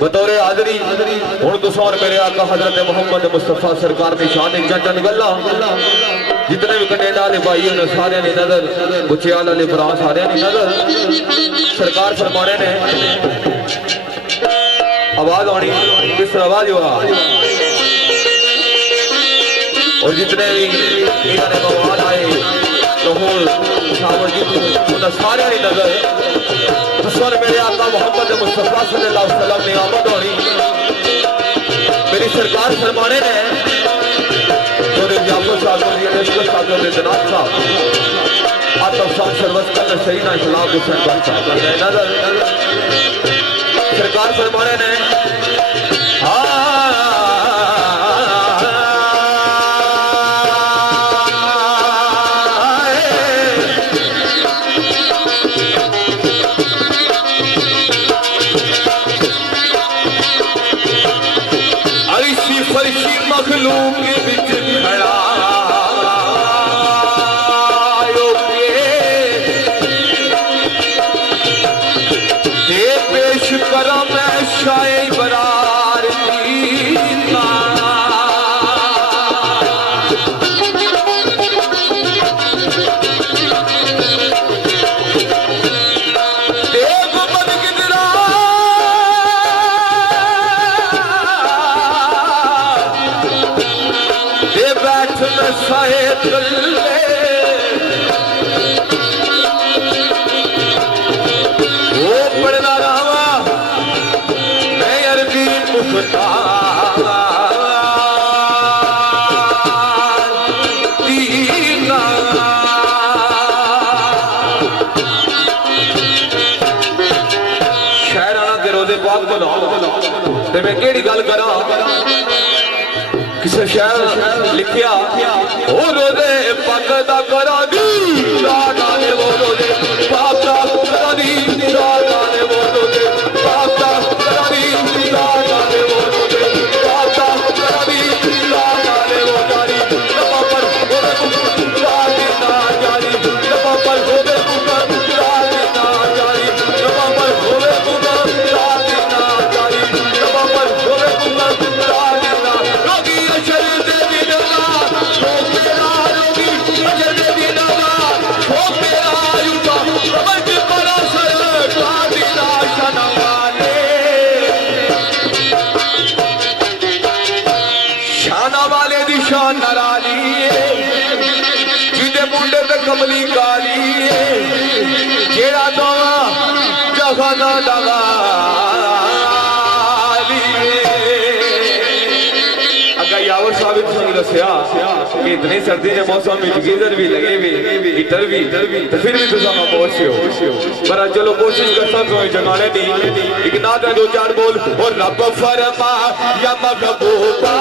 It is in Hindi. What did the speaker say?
बतौरे हाजरी हुण तुसां और मेरे आका हजरत मोहम्मद मुस्तफा सरकार की शान जन गल्ला जितने भी कनेडा वाले भाई ने सारे ने नजर बुचियाल वाले भरा सारे ने नजर सरकार फरमाने ने आवाज आनी किस आवाज हुआ और जितने भी इन्होंने मवाद आए लाहौर शावर जी सारे ने नजर तुसां मेरे आका मोहम्मद मुस्तफा सल्लल्लाहु अलैहि वसल्लम ने आमद होनी मेरी सरकार फरमाने ने जोरे जाफर साहब जी ने इसको साहब ने जनाब साहब आतफ शान सरवत का सही ना इस्लाम हुसैन बन साहब ने नजर सरकार फरमाने ने मखलूक विच खड़ा ये पेश करा मैं शाये बरार दीना देव मन गिदरा साहेब वो पढ़ना रहा मैं अरबी मुफ्ता शहराना के रोजे पाक को लाओ ते मैं केड़ी गल करा किसे शहर लिखिया ओ रोजे पाक दा करा दी राना ने वो रोजे पाक दा करा दी राना ने वो रोजे पाक दा करा दी राना ने वो रोजे पाक दा करा दी राना ने वो जारी लबा पर होवे जारी ना जारी लबा पर होवे जारी ना जारी लबा पर होवे जारी ना जारी लबा पर होवे जारी ना रोगी अशर दे दिना ओ मेरा रोगी अशर दे दिना ओ मेरा युवा समझ पड़ा सर कादी राशन वाले शाना वाले दी शान नाराली जिदे मुंडे ते कमली काली जेड़ा दोवा जहाना दगा यावर साबित संग दसिया कि इतनी सर्दी के मौसम में गीजर भी लगे भी हीटर भी तो फिर भी तुसा खामोश हो पर चलो कोशिश करता तो जगाने दी एक ना दो चार बोल और रब फरमा या महबूबा